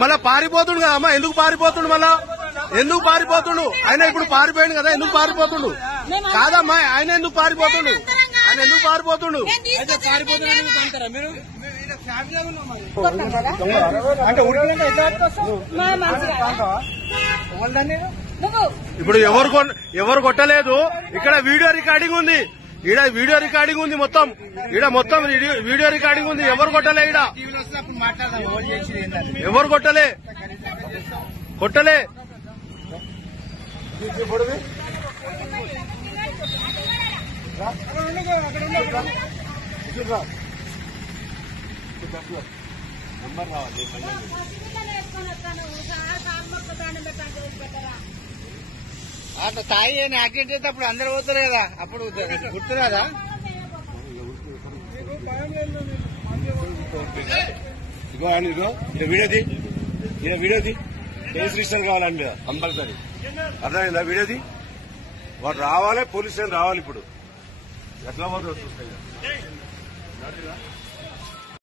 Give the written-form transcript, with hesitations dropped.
మళ్ళా పారిపోతుండు కదా అమ్మా, ఎందుకు పారిపోతుండు? మళ్ళా ఎందుకు పారిపోతుండు? ఆయన ఇప్పుడు పారిపోయాడు కదా, ఎందుకు పారిపోతుండు? కాదమ్మా, ఆయన ఎందుకు పారిపోతుండు? ఆయన ఎందుకు పారిపోతుండు? మీరు ఇప్పుడు ఎవరు కొట్టలేదు. ఇక్కడ వీడియో రికార్డింగ్ ఉంది, ఈడ వీడియో రికార్డింగ్ ఉంది, మొత్తం ఈడ మొత్తం వీడియో రికార్డింగ్ ఉంది. ఎవరు కొట్టలే, ఈడ ఎవరు కొట్టలే. అట్లా తాగి యాక్సిడెంట్ అయితే అప్పుడు అందరు పోతారు కదా, అప్పుడు గుర్తు కదా. ఇగో ఆయన ఇగో వీడియోది కేసు రిజిస్టర్ కావాలండి కంపల్సరీ. అర్థమైందా? వీడియోది వాడు రావాలి, పోలీస్ స్టేషన్ రావాలి. ఇప్పుడు ఎట్లా పోతుంది చూస్తాయి.